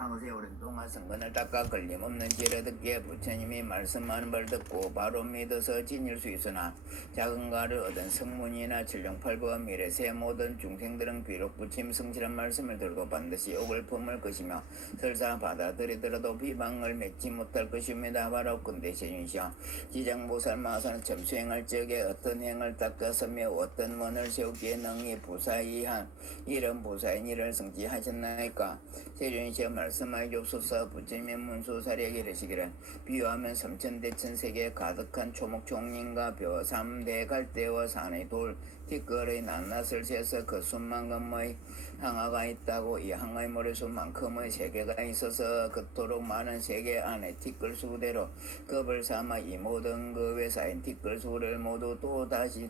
과거세 오랜 동안 성건을 닦아 걸림없는 지를 듣기에 부처님이 말씀하는 걸 듣고 바로 믿어서 지닐 수 있으나 작은 가를 얻은 성문이나 칠룡팔부와 미래세 모든 중생들은 비록 부처님 성실한 말씀을 들어도 반드시 욕을 품을 것이며 설사 받아들이더라도 비방을 맺지 못할 것입니다. 바로 근대세윤시여 지장보살 마사는 점 수행할 적에 어떤 행을 닦았으며 어떤 원을 세우기에 능히 부사이한 이런 부사인 일을 성취하셨나이까. 세존시여 말씀하여 옵소서. 부처님의 문수사리에게 이르시기를 비유하면 삼천대천세계에 가득한 초목종림과 벼 삼대 갈대와 산의 돌 티끌의 낱낱을 세서 그 수만큼의 항아가 있다고. 이 항아의 머리수만큼의 세계가 있어서 그토록 많은 세계 안에 티끌 수대로 급을 삼아 이 모든 급에 쌓인 티끌 수를 모두 또 다시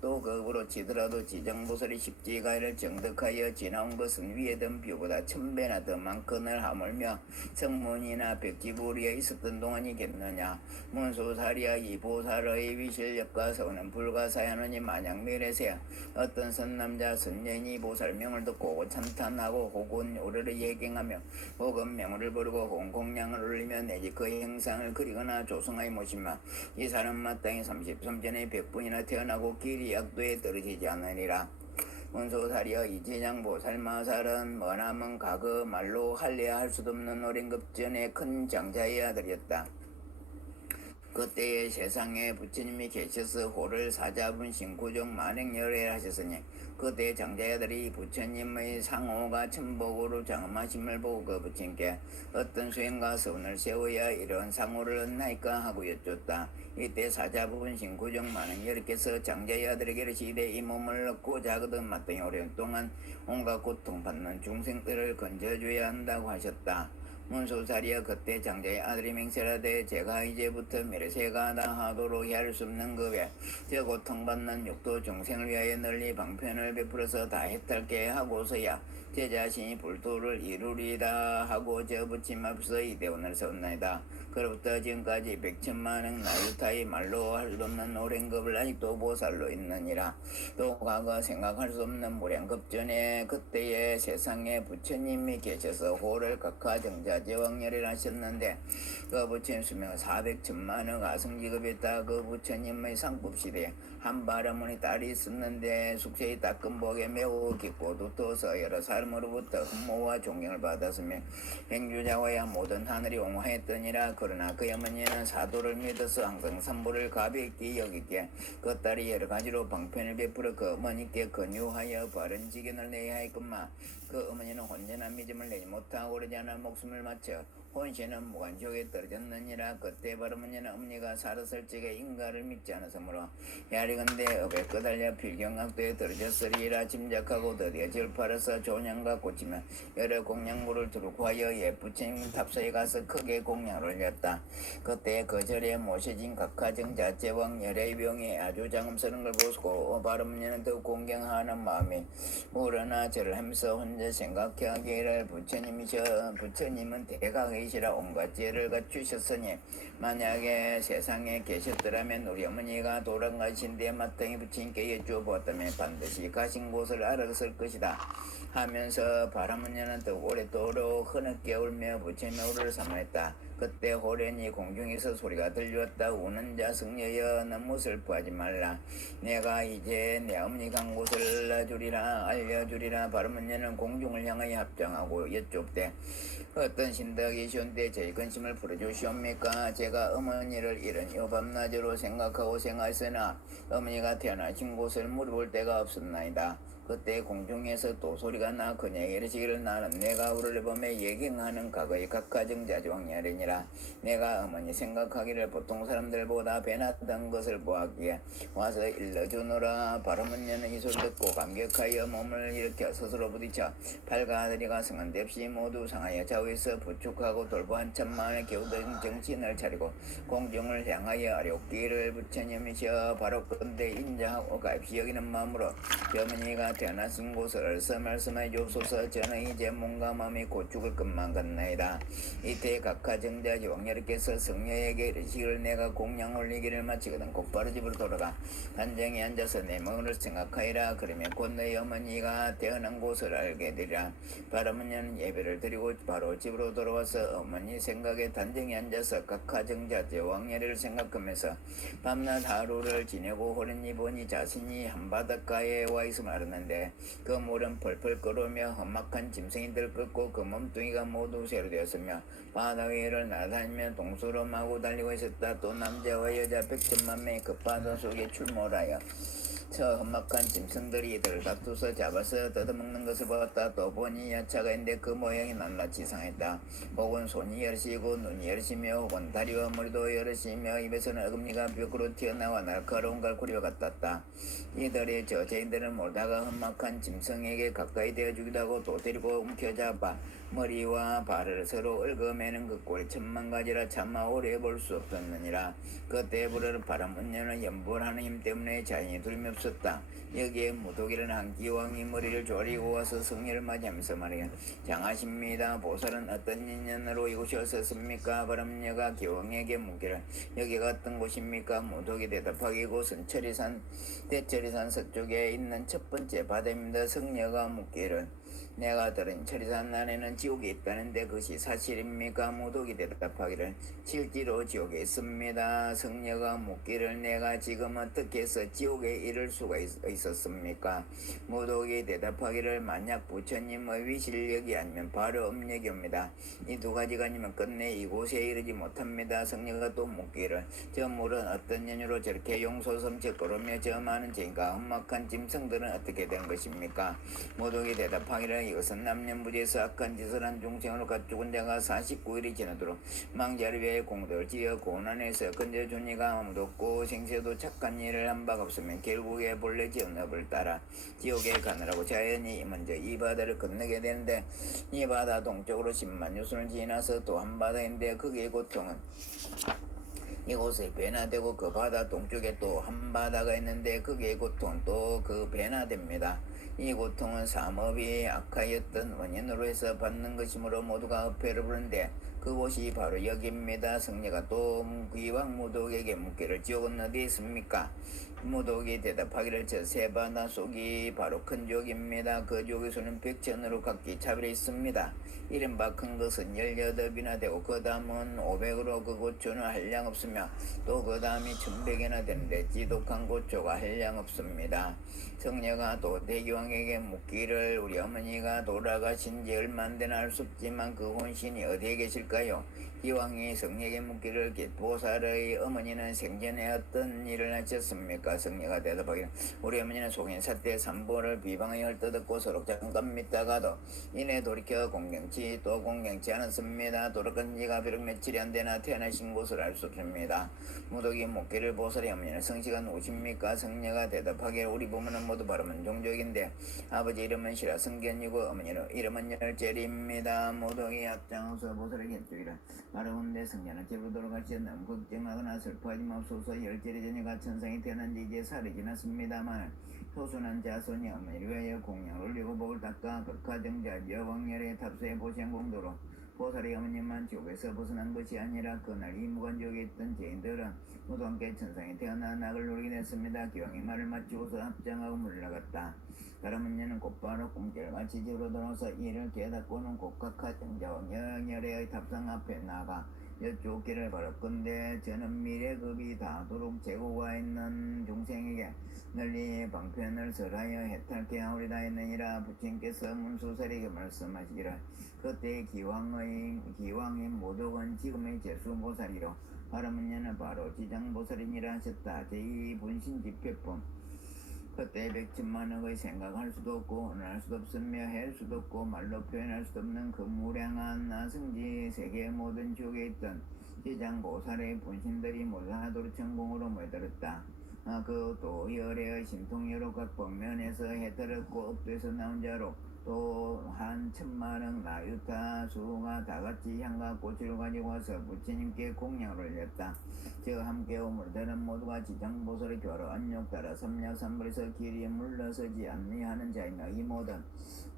또 급으로 치더라도 지정보살이 십지가를 정득하여 지나온 것은 위에 든 뷰보다 1000배나 더 많거늘 하물며 성문이나 백지부리에 있었던 동안이겠느냐. 문수사리야 이 보살의 위실력과 서는 불가사하느니 만약 미래세 어떤 선남자 선녀인이 보살명을 듣고 찬탄하고 혹은 요를 예경하며 혹은 명호를 부르고 공공량을 올리며 내지 그 형상을 그리거나 조성하여 모시며 이 사람 마땅히 33전에 100분이나 태어나고 길이 약도에 떨어지지 않으리라. 문수사리여 이 제장보살마살은 머나먼 가그 말로 할래야 할 수도 없는 오랜 급전에 큰 장자의 아들이었다. 그때의 세상에 부처님이 계셔서 호를 사자분 신구종 만행열애를 하셨으니 그때 장자의 아들이 부처님의 상호가 천복으로 장엄하심을 보고 그 부처님께 어떤 수행과 선을 세워야 이런 상호를 얻나이까 하고 여쭙다. 이때 사자분 신구종 만행열애께서 장자의 아들에게 이르시되 이 몸을 얻고 자거든 마땅히 오랜 동안 온갖 고통받는 중생들을 건져줘야 한다고 하셨다. 문수사리여 그때 장자의 아들이 맹세하되 제가 이제부터 미래세가 다 하도록 할 수 없는 급에 저 고통받는 육도 중생을 위하여 널리 방편을 베풀어서 다 해탈게 하고서야 제 자신이 불도를 이루리다 하고 저 부처님 앞에서 이 대원을 세웠나이다. 그로부터 지금까지 100천만억 나유타의 말로 할 수 없는 오랜 급을 아직도 보살로 있느니라. 또 과거 생각할 수 없는 무량급전에 그때의 세상에 부처님이 계셔서 호를 각하 정자 제왕열을 하셨는데 그 부처님 수명은 400천만억 아승지급이었다. 그 부처님의 상급시대에 한 바라문의 딸이 있었는데 숙세의 따끔복에 매우 깊고 두터워서 여러 사람으로부터 흠모와 존경을 받았으며 행주자와야 모든 하늘이 옹호했더니라. 그러나 그 어머니는 사도를 믿어서 항상 산보를 가볍게 여기게 그 딸이 여러 가지로 방편을 베풀어 그 어머니께 권유하여 바른 지견을 내야 하였건만 그 어머니는 혼전한 믿음을 내지 못하고 오르지 않아 목숨을 마쳐 혼신은 무관지옥에 떨어졌느니라. 그때 바르문이는 어머니가 살았을 적에 인가를 믿지 않았으므로 야리건대 업에 끄달려 필경각도에 떨어졌으리라 짐작하고 드디어 절팔아서 조냥과 꽂히며 여러 공양물을 두루 구하여 예부처님 탑사에 가서 크게 공양을 올렸다. 그때 그 절에 모셔진 각하정자 제왕 열의 병이 아주 장엄스러운 걸 보고 바르문이는 더욱 공경하는 마음이 우러나 절을 하면서 혼자 생각하기를 부처님은 대각이시라 온갖 죄를 갖추셨으니 만약에 세상에 계셨더라면 우리 어머니가 돌아가신 뒤에 마땅히 부처님께 여쭈어보았다면 반드시 가신 곳을 알았을 것이다 하면서 바라문녀는 더 오랫도록 흐느껴 울며 부처님의 우를 사모했다. 그때 호련히 공중에서 소리가 들렸다. 우는 자 승려여 너무 슬퍼하지 말라. 내가 이제 내 어머니 간 곳을 알려주리라. 바라문녀는 공중을 향하여 합장하고 여쭙되 어떤 신덕이시온데 저희 근심을 풀어주시옵니까? 제가 어머니를 이런 여밤낮으로 생각하고 생하였으나 어머니가 태어나신 곳을 물어볼 데가 없었나이다. 그때 공중에서 또 소리가 나 그녀에게 이르시기를 나는 내가 우리를 보며 예경하는 과거의 각하정자지왕이니라. 내가 어머니 생각하기를 보통 사람들보다 배나던 것을 보았기에 와서 일러주노라. 바라문녀는 이 소리 듣고 감격하여 몸을 일으켜 스스로 부딪혀 팔과 아들이가 성한데 없이 모두 상하여 좌우에서 부축하고 돌보 한참만에 겨우 정신을 차리고 공중을 향하여 아뢰옵기를 부처님이시여 바로 그런데 인자하고 가입시 여기는 마음으로 어머니가 태어나신 곳을 얼서 말씀하여 주옵소서. 저는 이제 몸과 마음이 곧 죽을 것만 같나이다. 이때 각하 정자 왕녀께서 성녀에게 이르시기를 내가 공양 올리기를 마치거든 곧바로 집으로 돌아가 단정히 앉아서 내 몸을 생각하리라. 그러면 곧 너희 어머니가 태어난 곳을 알게 되리라. 바라문녀는 예배를 드리고 바로 집으로 돌아와서 어머니 생각에 단정히 앉아서 각하 정자 왕녀를 생각하면서 밤낮 하루를 지내고 호련히 보니 자신이 한바닷가에 와 있음을 알았는데 그 물은 펄펄 끓으며 험악한 짐승이 들끓고 그 몸뚱이가 모두 새로 되었으며 바다 위를 날아다니며 동서로 마구 달리고 있었다. 또 남자와 여자 100천만 명이 그 바다 속에 출몰하여 저 험악한 짐승들이 이들을 다투서 잡아서 뜯어먹는 것을 보았다. 또 보니 야차가 있는데 그 모양이 낱낱이 이상했다. 혹은 손이 여럿이고 눈이 여럿이며 혹은 다리와 머리도 여럿이며 입에서는 어금니가 벽으로 튀어나와 날카로운 갈고리와 같았다. 이들이 저 죄인들은 몰다가 험악한 짐승에게 가까이 되어주기도 하고 또 데리고 움켜잡아 머리와 발을 서로 얽어매는 그 꼴이 천만 가지라 차마 오래 볼 수 없었느니라. 그때 부르는 바람문녀는 연불하는 힘 때문에 자연이 두림이 없었다. 여기에 무도기는 한 기왕이 머리를 조리고 와서 성녀를 맞이하면서 말이야. 장하십니다. 보살은 어떤 인연으로 이곳에 오셨습니까? 바람문녀가 기왕에게 묻기를 여기가 어떤 곳입니까? 무도기 대답하기 이곳은 대철이산 서쪽에 있는 첫 번째 바다입니다. 성녀가 묻기를 내가 들은 철이산 안에는 지옥이 있다는데 그것이 사실입니까? 무도기 대답하기를 실제로 지옥에 있습니다. 성녀가 묻기를 내가 지금 어떻게 해서 지옥에 이를 수가 있었습니까? 무도기 대답하기를 만약 부처님의 위실력이 아니면 바로 업력이 옵니다. 이 두 가지가 아니면 끝내 이곳에 이르지 못합니다. 성녀가 또 묻기를 저 물은 어떤 연유로 저렇게 용솟음쳐 끓으며 저 많은 죄인과 험악한 짐승들은 어떻게 된 것입니까? 무도기 대답하기를 이것은 남녀무지에서 악한 짓을 한 중생으로 가죽은 자가 49일이 지나도록 망자를 위해 공덕을 지어 고난에서 건져준 이가 아무도 없고 생세도 착한 일을 한 바가 없으면 결국에 본래 지은 업을 따라 지옥에 가느라고 자연히 먼저 이 바다를 건너게 되는데 이 바다 동쪽으로 10만 유순을 지나서 또 한 바다인데 그의 고통은 이곳에 배나 되고 그 바다 동쪽에 또 한 바다가 있는데 그게 고통 또 그 배나 됩니다. 이 고통은 삼업이 악하였던 원인으로 해서 받는 것이므로 모두가 업회를 부르는데 그곳이 바로 여기입니다. 성녀가 또 귀왕 무독에게 묻기를 지옥은 어디 있습니까? 무독이 대답하기를 저 세 바다 속이 바로 큰 지옥입니다. 그 지옥에서는 백천으로 각기 차별이 있습니다. 이른바 큰 것은 18이나 되고 그 다음은 500으로 그 고초는 한량 없으며 또 그 다음이 1100이나 되는데 지독한 고초가 한량 없습니다. 성녀가 또 대기왕에게 묻기를 우리 어머니가 돌아가신 지 얼마 안 되나 알 수 없지만 그 혼신이 어디에 계실까요? 기왕이 성녀에게 묻기를 보살의 어머니는 생전에 어떤 일을 하셨습니까? 성녀가 대답하기를 우리 어머니는 속인사 때 산보를 비방하여 헐뜯었고 서로 잠깐 믿다가도 이내 돌이켜 공경치 또 공경치 않았습니다. 돌아간 지가 비록 며칠이 안 되나 태어나신 곳을 알 수 없습니다. 무독이 묻기를 보살의 어머니는 성씨가 누구십니까? 성녀가 대답하기를 우리 부모는 모두 바르면 종족인데 아버지 이름은 시라 성견이고 어머니는 이름은 열재리입니다. 무독이 앞장서 보살에게 주기를 바라온데 성녀는 집으로 돌아가시 너무 걱정하거나 슬퍼하지 마옵소서. 열재리 전이가 천상에 태어난 지 이제 살이 지났습니다만 소순한 자손이 어머니를 위하여 공양을 올리고 복을 닦아 극하정자 여왕열의 탑수의 보시행공도로 보살의 어머님만 지옥에서 벗어난 것이 아니라 그날 이 무간지옥에 있던 죄인들은 모두 함께 천상에 태어나 낙을 누리게 됐습니다. 기왕의 말을 마치고서 합장하고 물러갔다. 바람문녀는 곧바로 꿈결 같이 집으로 돌아와서 이를 깨닫고는 곡각하 정자와 영열의 탑상 앞에 나가 여쭙기를 바랐건대 저는 미래급이 닿도록 제고가 있는 중생에게 널리 방편을 설하여 해탈케 하오리다 했느니라. 부처님께서 문수설에게 말씀하시기를 그때 기왕의 모독은 지금의 제수보살이로 바라문녀는 바로 지장보살이니라 하셨다. 제2분신집회품 그때 100천만억의 생각할 수도 없고 언할 수도 없으며 할 수도 없고 말로 표현할 수도 없는 그 무량한 나승지 세계 모든 지옥에 있던 지장보살의 분신들이 몰라하도록 천공으로 모여들었다. 그도 열애의 신통여로 각 방면에서 해탈했고 업돼서 나온 자로 또한 천만억 나유타 수가 다같이 향과 꽃을 가지고 와서 부처님께 공양을 올렸다. 저 함께 오물들은 모두가 지장보살의 교로 안욕 따라 삼략삼불에서 길이 물러서지 않니하는 자이며 이 모든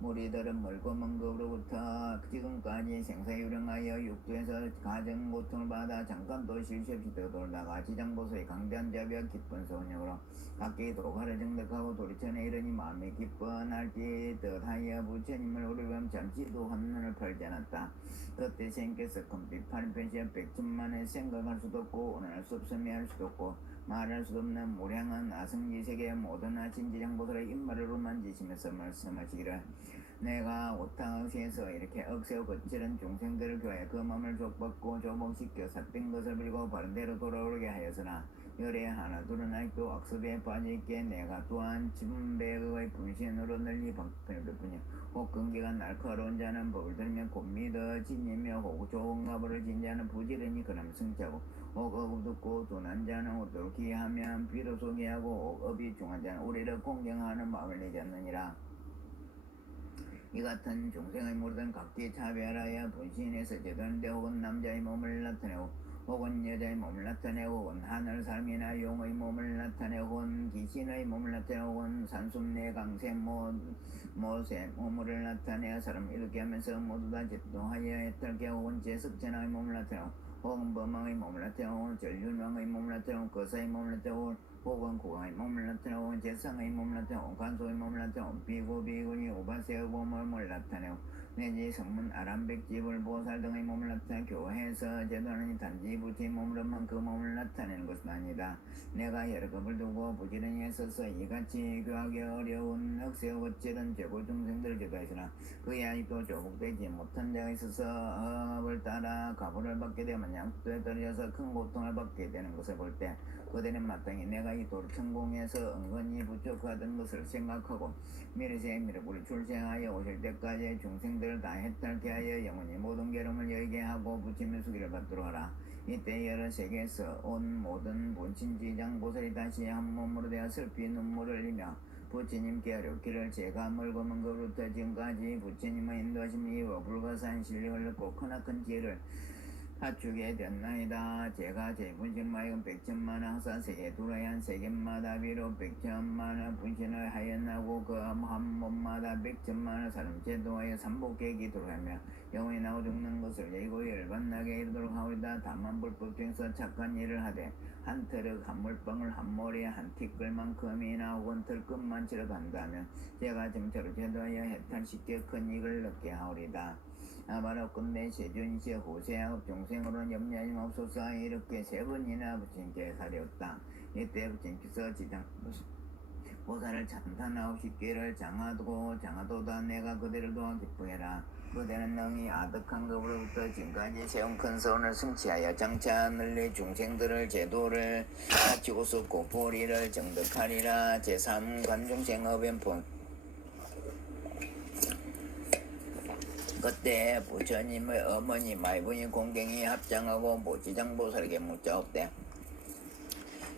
무리들은 멀고 먼 것으로부터 지금까지 생사유령하여 육도에서 가정 고통을 받아 잠깐도 쉴 새 없이 떠돌다가 지장보살의 강대한 자비와 기쁜 소원력으로 각기 도가를 정득하고 도리천에 이르니 마음이 기뻐날 때 뜻하여 부처님을 오르면 잠시도 한눈을 팔지 않았다. 그때 생께서 큰 비판을 펼쳐 백천만에 생각할 수도 없고 오늘할 수 없으며 할 수도 없고 말할 수도 없는 무량한 아승지세계 모든 진지장보살의 입마루로 만지시면서 말씀하시기를 내가 오탕의시에서 이렇게 억세고 거칠은 중생들을 교해 그 마음을 족받고 조목시켜 삿된 것을 버리고 바른대로 돌아오게 하였으나 열에 하나 둘은 아직도 악습에 빠져있기에 내가 또한 지분배의 분신으로 널리 방편을 뿐이야. 혹 근기가 날카로운 자는 법을 들으며 곧 믿어 지니며 혹 좋은 가부를 진 자는 부지런히 그럼 승차고 혹 억을 듣고 둔한 자는 오도록 기하면 비로소 기하고 혹 업이 중한 자는 우리를 공경하는 마음을 내지 않느니라. 이 같은 중생의 모든 각기 차별하여 분신해서 제도하는데 혹은 남자의 몸을 나타내고 혹은 여자의 몸을 나타내고 혹은 하늘 삶이나 용의 몸을 나타내고 혹은 귀신의 몸을 나타내고 혹은 산숨내 강새 모세 몸을 나타내어 사람 이렇게 하면서 모두 다 제도하여 해탈게 혹은 제석천왕의 몸을 나타내고 혹은 범왕의 몸을 나타내고 혹은 전륜왕의 몸을 나타내고 거사의 몸을 나타내고 혹은 고강의 몸을 나타내고 혹은 제상의 몸을 나타내고 혹은 간소의 몸을 나타내고 비구비군이 오바세의 몸을 나타내고 내지 성문 아람백집을 보살 등의 몸을 나타내 교회에서 제도하는 단지 부처의 몸으로만 그 몸을 나타내는 것은 아니다. 내가 여러 겁을 두고 부지런히 애써서 이같이 교하기 어려운 억세고 거칠은 죄고 중생들을 제도하시나 그의 아직도 조복되지 못한 자가 있어서 업을 따라 가부를 받게 되면 양도에 떨어져서 큰 고통을 받게 되는 것을 볼 때 그들은 마땅히 내가 이 도를 천공에서 은근히 부족하던 것을 생각하고 미르세 미르불 출생하여 오실 때까지 중생들을 다 해탈케 하여 영원히 모든 괴로움을 여기게 하고 부처님의 수기를 받도록 하라. 이때 여러 세계에서 온 모든 본신지장보살이 다시 한 몸으로 되어 슬피 눈물을 흘리며 부처님께 어렵기를 제가 멀고 먼 것부터 지금까지 부처님의 인도하심 이후 불가사한 실력을 얻고 크나큰 지혜를 갖추게 되었나이다. 제가 제 분신마이건 백천만원 항상 세계 두라얀 세계마다 비록 백천만원 분신을 하였나고 그 한 몸마다 백천만원 사람 제도하여 삼복계 기도를 하며 영원히 나오 죽는 것을 예고 열반나게 이르도록 하오리다. 다만 불법 중에서 착한 일을 하되 한 트럭 한 물방울 한 모리에 한 티끌만큼이나 혹은 털끝만 치러도 한다면 제가 점차로 제도하여 해탈시켜 큰 이익을 얻게 하오리다. 바로건대 세존시 호세하고 중생으로는 염려하지 맙소서. 이렇게 세 번이나 부처님께 사려웠다. 이때 부처님께서 지장 보살을 찬탄하옵시기를 장하도다 내가 그대를 도와 기쁘해라. 그대는 능히 아득한 것으로부터 지금까지 세운 큰 선을 성취하여 장차 널리 중생들을 제도를 갖추고서 고포리를 정득하리라. 제3관중생업연폰 그때 부처님의 어머니 마이분이 공경이 합장하고 모지장보살에게 묻자옵되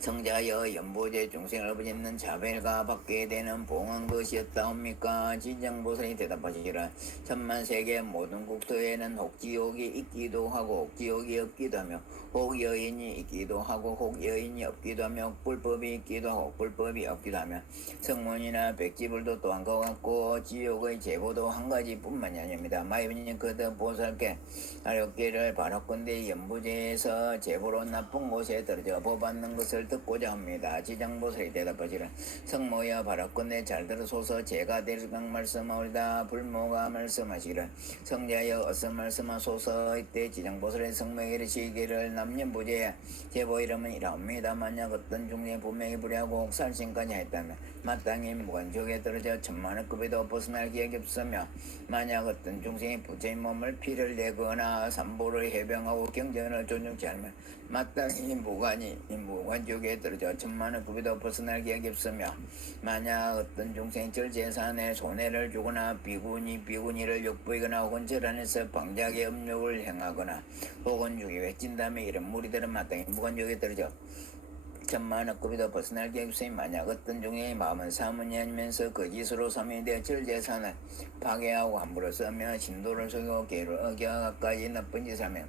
성자여 연보제 중생을 버짓는 자벨과 받게 되는 봉은 것이었다옵니까? 지장보살이 대답하시기를 천만세계 모든 국토에는 혹 지옥이 있기도 하고 혹 지옥이 없기도 하며 혹 여인이 있기도 하고 혹 여인이 없기도 하며 불법이 있기도 하고 불법이 없기도 하며 성문이나 백지불도 또한 것 같고 지옥의 제보도 한 가지뿐만이 아닙니다. 마이분이 그들 보살께 하렵기를 바라건대 연부제에서 제보로 나쁜 곳에 떨어져 법받는 것을 듣고자 합니다. 지장보살이 대답하시기를 성모여 바라건대 잘 들으소서. 제가 대리각 말씀하오리다. 불모가 말씀하시기를 성자여 어서 말씀하소서. 이때 지장보살의 성모에게 이르시기를 남녀부재 제보 이름은 이라옵니다. 만약 어떤 중생이 분명히 불의하고 혹살신까지 했다면 마땅히 무관족에 떨어져 천만원급에도 벗어날 기억이 없으며 만약 어떤 중생이 부처의 몸을 피를 내거나 삼보를 해병하고 경전을 존중치 않으면 마땅히 무관족에 떨어져 천만원급에도 벗어날 기억이 없으며 만약 어떤 중생이 절제산에 손해를 주거나 비구니를 욕보이거나 혹은 절안에서 방작의 음욕을 행하거나 혹은 유기에 찐 다음에 이런 무리들은 마땅히 무관족에 떨어져 천만억급이도 벗어날 계획 없으니 만약 어떤 종의 마음은 사문이 아니면서 거짓으로 사문되어 절제산을 파괴하고 함부로 쓰며 신도를 속이고 계를 어겨 가까이 나쁜 짓을 하며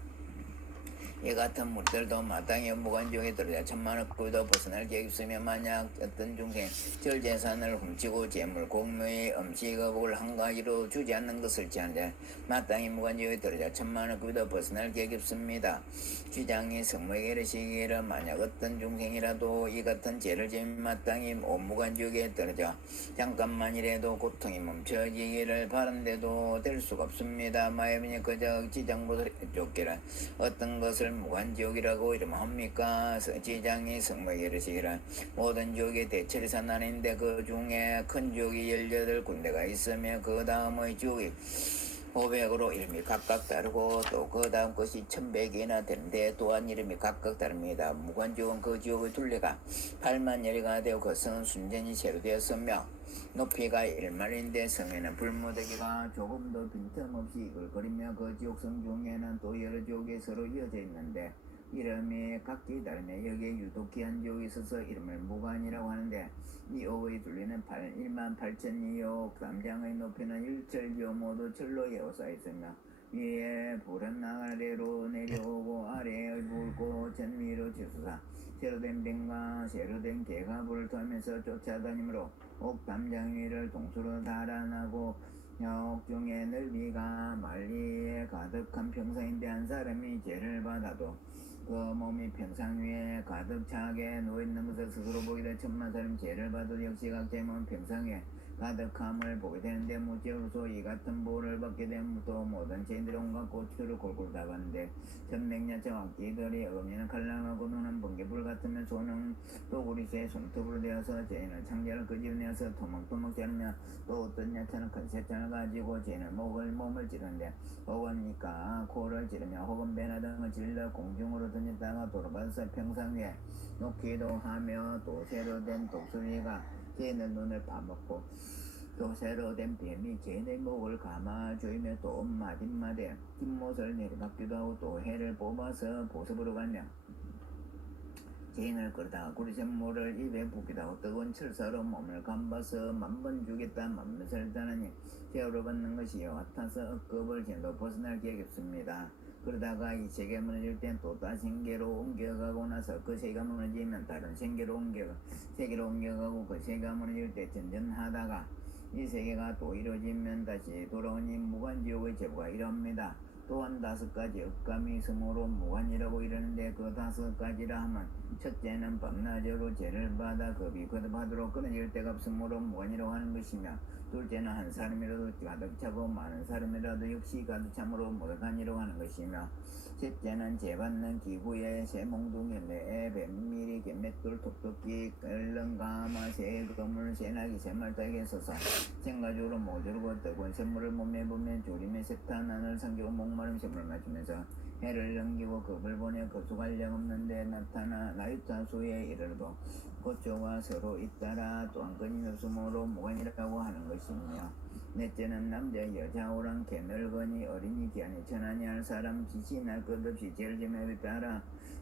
이 같은 물들도 마땅히 무관지옥에 들어야 천만억급도 벗어날 계획 없으며 만약 어떤 중생 절제산을 훔치고 재물 공묘의 음식업을 한 가지로 주지 않는 것을 지한데 마땅히 무관지옥에 들어야 천만억급도 벗어날 계획 없습니다. 주장이 성모에게 이르시기를 만약 어떤 중생이라도 이 같은 죄를 지면 마땅히 무관지옥에 떨어져 잠깐만이라도 고통이 멈춰지기를 바란데도 될 수가 없습니다. 마여분이 그저 지장보다 쫓기를 어떤 것을 무관지옥이라고 이름합니까? 지장이 성모에게 이르시기를 모든 지옥의 대체리산 아닌데 그 중에 큰 지옥이 18군데가 있으며 그 다음의 지옥이 500으로 이름이 각각 다르고 또 그 다음 것이 1100이나 되는데 또한 이름이 각각 다릅니다. 무관지옥은 그 지옥의 둘레가 8만 여리가 되어 그 성은 순전히 새로 되었으며 높이가 1만인데 성에는 불무더기가 조금도 빈틈없이 이글거리며 그 지옥성 중에는 또 여러 지옥이 서로 이어져 있는데 이름이 각기 다르며 여기에 유독 귀한 지옥이 있어서 이름을 무관이라고 하는데 이 옥의 둘레는 1만 8천이요 담장의 높이는 1철이요 모두 철로 에워싸 있으며 위에 불은 아래로 내려오고 아래에 불고 전 위로 치솟아 새로 된 뱀과 새로 된 개가 불을 토하면서 쫓아다니므로 옥 담장 위를 동수로 달아나고 옥 중에 넓이가 만리에 가득한 평상인데 한 사람이 죄를 받아도 그 몸이 평상 위에 가득 차게 누워있는 것을 스스로 보게 천만 사람 죄를 받아도 역시 각자의 몸 평상 위에 가득함을 보게 되는데 무죄로서 이 같은 보호를 받게 되면 또 모든 죄인들이 온갖 고초를 골골 다 받는데 천맹야채 왕기들이 어금니는 칼날하고 눈은 번개불 같으면 손은 또구리새 손톱으로 되어서 죄인을 창자를 끄집어내어서 토막토막 자르며 또 어떤 야채는 큰 새찬을 가지고 죄인을 몸을 찌르는데 혹은니까 코를 찌르며 혹은 배나 등을 찔러 공중으로 던졌다가 도로받아서 평상 위에 놓기도 하며 또 새로 된 독수리가 죄인의 눈을 파먹고 또 새로 된 뱀이 죄인의 목을 감아 조이며 또 마딘마대 뒷못을 내려박기도 하고 또 해를 뽑아서 보습으로 가며 죄인을 끌다가 구리샘물을 입에 붓기도 하고 뜨거운 철사로 몸을 감봐서 만번 주겠다 만번 살자느니 죄로 받는 것이 같아서 억급을 죄도 벗어날 계획이 없습니다. 그러다가 이 세계가 무너질 땐 또 다른 생계로 옮겨가고 나서 그 세계가 무너지면 다른 세계로 옮겨가고 그 세계가 무너질 때 전전하다가 이 세계가 또 이루어지면 다시 돌아오니 무관지옥의 제보가 이럽니다. 또한 5가지 억감이 있으므로 무관이라고 이러는데 그 5가지라 하면 첫째는 밤낮으로 죄를 받아 급이 거듭하도록 끊어질 데가 없으므로 무관이라고 하는 것이며 둘째는 한 사람이라도 가득 차고 많은 사람이라도 역시 가득 참으로 무관이라고 하는 것이며 셋째는 죄받는 기구에 새몽둥이 매 뱀미리 개맷돌 톡톡기 끓는 가마 새 거물 새나기 새말따기에 서서 생가죽으로 모조르고 뜨거운 샘물을 몸에 보면 조림에 세탄 하늘 삼키고 목마름 샘물 맞추면서 해를 넘기고 겁을 보내 거수관령 없는데 나타나 나유타수에 이르러도 고초가 서로 잇따라 또한 끊임없으므로 무관이라고 하는 것이며 넷째는 남자 여자 오랑 개늙으니 어린이 귀하니 천하니 할 사람 지시 날 것 없이 죄를 지음에 따라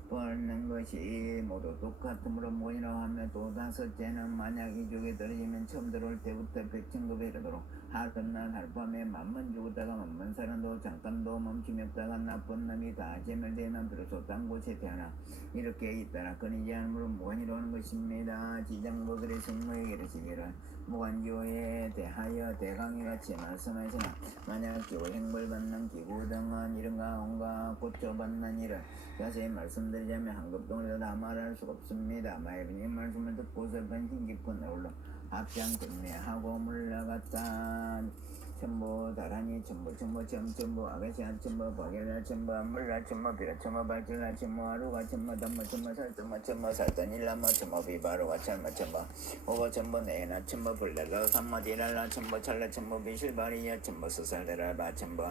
벌는 것이 모두 똑같으므로 무관이라고 하며 또 다섯째는 만약 이 죽에 떨어지면 처음 들어올 때부터 백천급에 이르도록 하룻날 하룻밤에 만번 죽었다가 만번 살아도 잠깐도 멈춤이 없다가 나쁜 놈이 다 제멸되면 비로소 딴 곳에 태어나 이렇게 잇따라 끊이지 않으므로 무관이라고 하는 것입니다. 지장보들의 성모에게 이르시기를 무관지오에 대하여 대강이같이 말씀하시나 만약 기고 행벌받는 기구 등은 이른가 온가 고쳐받는 일을 자세히 말씀드리자면 한급동으로 다 말할 수가 없습니다. 마이분이 말씀을 듣고 슬픈 힘깊은 얼로 합장 등례하고 물러갔다. 첨보 다라니 첨보 첨보 아가시아 첨보 바게라 첨보 물라 첨보 비라 첨보 발질라 첨보 하루가 첨보 담모 첨보 살점모 살단 일라모 첨보 비바로가 찰모 첨보 오버 첨보 네나 첨보 불레로 삼마디랄라 첨보 찰라 첨보 비실바리야 첨보 스살데라바 첨보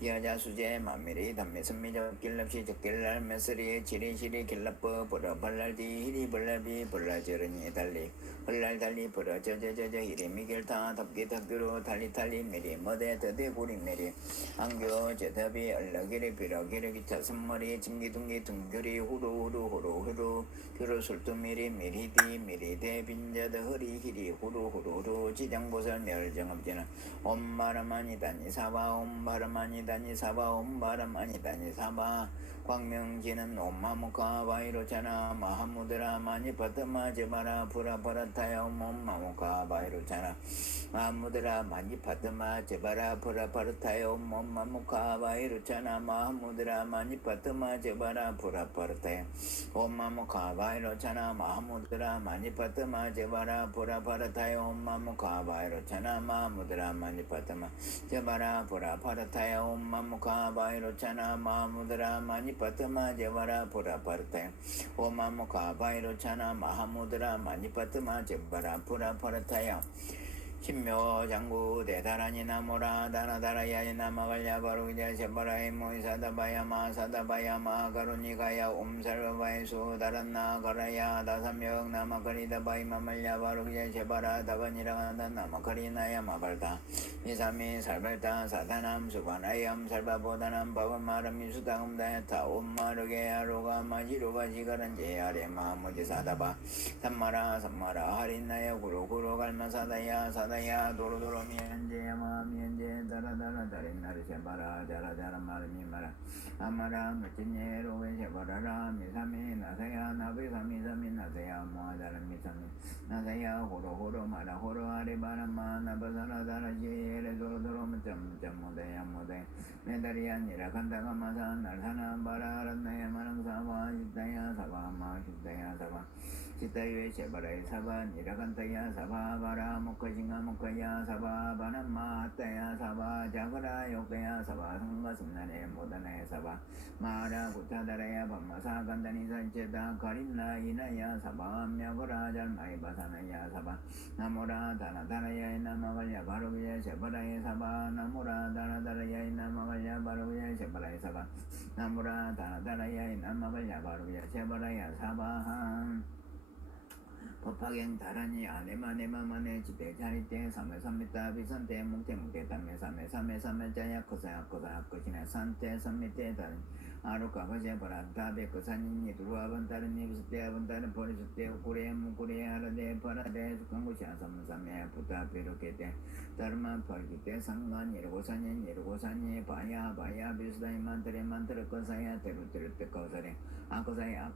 비하자 수제 만미리 담미 선미적 길랍시 적길랄 메스리 지리시리 길랍버 불어 발랄디 히리 불랄비 불라저르니 달리 불랄 달리 불어 저저저저 이리 미길타 덥기 덕기로 달리 미리 머대 더대 구리 미리 안교 제답이 얼러기리 비러기리 기차 선머리 진기둥기 둥규리 후루후루 규루 술두미리 미리디 미리대 빈자드 허리히리 후루후루 지장보살 멸정업지는 옴바라마니다니 사바 옴바라마니다니 사바 옴바라마니다니 사바 광명지는 옴마무카 바이로차나 마하무드라 마니파트마 제바라 프라파라타야 옴마무카 바이로차나 마하무드라 마니파트마 제바라 프라파라타야 옴마무카 바이로차나 마하무드라 마니파트마 제바라 프라파라타야 옴마무카 바이로차나 마하무드라 마니파트마 제바라 프라파라타야 옴마무카 바이로차나 마하무드라 마니파트마 제바라 프라파라타야 옴마무카 바이로차나 마하무드라 마니파트마 제바라 프라파라타야 옴마무카 바이로차나 마하무드라 마니파트마 제바라 프라파라타야 신묘 장구 대다라니 나모라 다나다라야이 나마갈야 바로기자 제바라이 모이사다바야 마사다바야 마가로니가야 옴살바바이 수다란나 가라야 다삼역 나마가리다바이 마말야 바로기자 제바라 다바니라간다 나마가리나야 마발다 이삼이 살발다 사다남 수바나얌 살바보다남 바바마람이 수다음다야타 옴마르게 아로가 마지로가 지가란제 아레 마무지 사다바 삼마라 하린나야 구로구로 갈마사다야 사다야 도로도로 미엔제 마미엔제 다라다라 다린나리 제바라 자라자라 마르미 마라 아마라 무친예 로베 제바라라 미사미 나사야 나베사미 사미 나사야 모아다라 미사미 나사야 호로호로 마라 호로 아레바라마 나바사라 다라지 에레 도로도로 무짬무짬 모데야 모데 메다리야 니라칸다가 마사 날사나 바라란나야 마랑사바 시다야 사바 마 시다야 사바 시다유에 제바라이 사바 니라칸타야 사바 바라 목카싱가 목카야 사바 바나마 따야 사바 자그라 욕다야 사바 성가 승나네 모다네 사바 마라 구타다라야 밤마사 간다니 산체다 가린나 이나야 사바 мя고라 잘마이 바사나야 사바 나모라 다나다라야 나마갈야 바로기야 제바라이 사바 나모라 다나다라야 나마갈야 바로기야 제바라이 사바 나모라 다나다라야 나마갈야 바로기야 제바라야 사바한 법하겐 다라니 아네마네마마네 지대 자리대 삼메삼메따 비산대 뭉테뭉테 담메 삼메 자야 코사야 코시네 산대 삼메대 다른 아루카바제 바란타베 코사니니 두루아반 다른니 비스테 아반 다른 포리스테 우쿠레 무쿠레 아라데 파라데 수강고시아 삼메 부타 베로케테 다르마 파르기테 상간 예르고사니 바야 비스다이 만트레 코사야 테루테르테 코사레 아코사야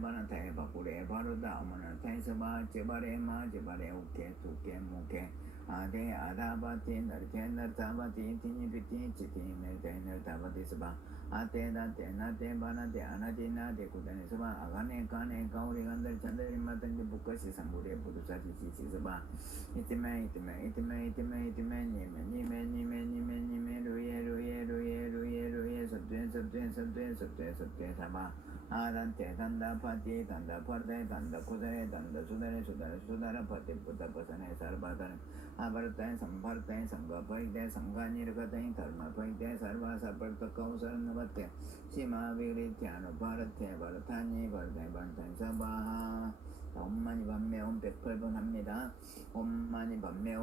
바란타에 바쿠레 바로다 아마나 타이스바 제바레 우케 투케 무케 아데 아다바티 너르케 너르타바티 티니비티 치티메 너르타바티 스바 아테나테 바나테 아나디나데 구다네 스바 아가네 카네 가우리 간들 찬데리 마탄지 부카시 상부레 부두사지 시스바 이티메 니메 루예 섭퇴 사바 아단테 단다 파티 단다 파르데 단다 쿠데 단다 수다라 파티 부다바사네 살바다네 아바르타인 삼바르타인 상가파이데 상가니르가타인 달마파이데 살바사벌타 카우사르나바테 시마비리티아노 바르테 바르타니 바르데 반타인 사바하 엄마니 밤매 108번 합니다. 엄마니 밤매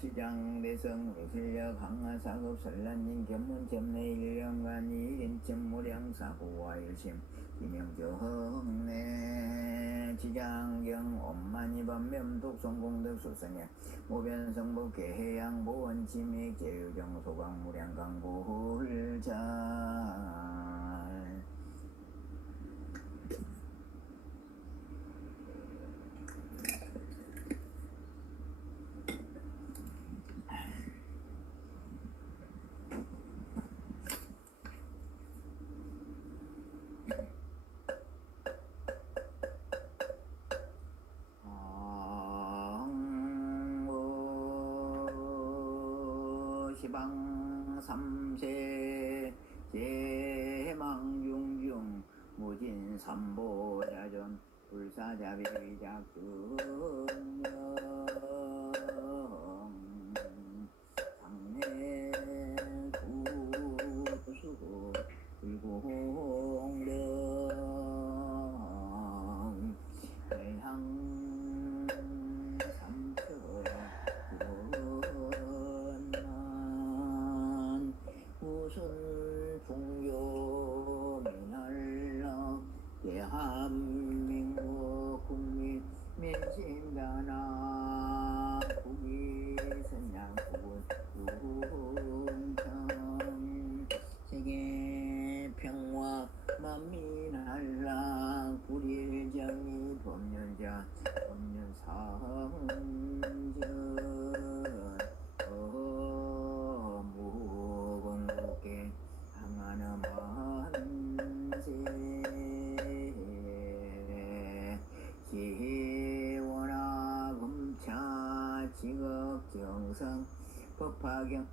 지장대성 예술력 항하 사급 설란님 견문 점내 1년간 1인 점무량 사고와 일심 김영저흥내 지장경 엄만이 반면 독성공덕 수성에 모변성복 개해양 보원침익 제유정 소강무량 강보hul잘 시방 삼세 제망중중 무진 삼보자전 불사자비작중영 상해 구수고 불공령 대향 삼처 무슨 풍요 미날라 대한민국 국민 민심가나 국위선양 구분청 세계 평화 만민할라 불일정이 법년자 법년상전 무공국계 항하는 만세 시원하 검차 직업정성 법화경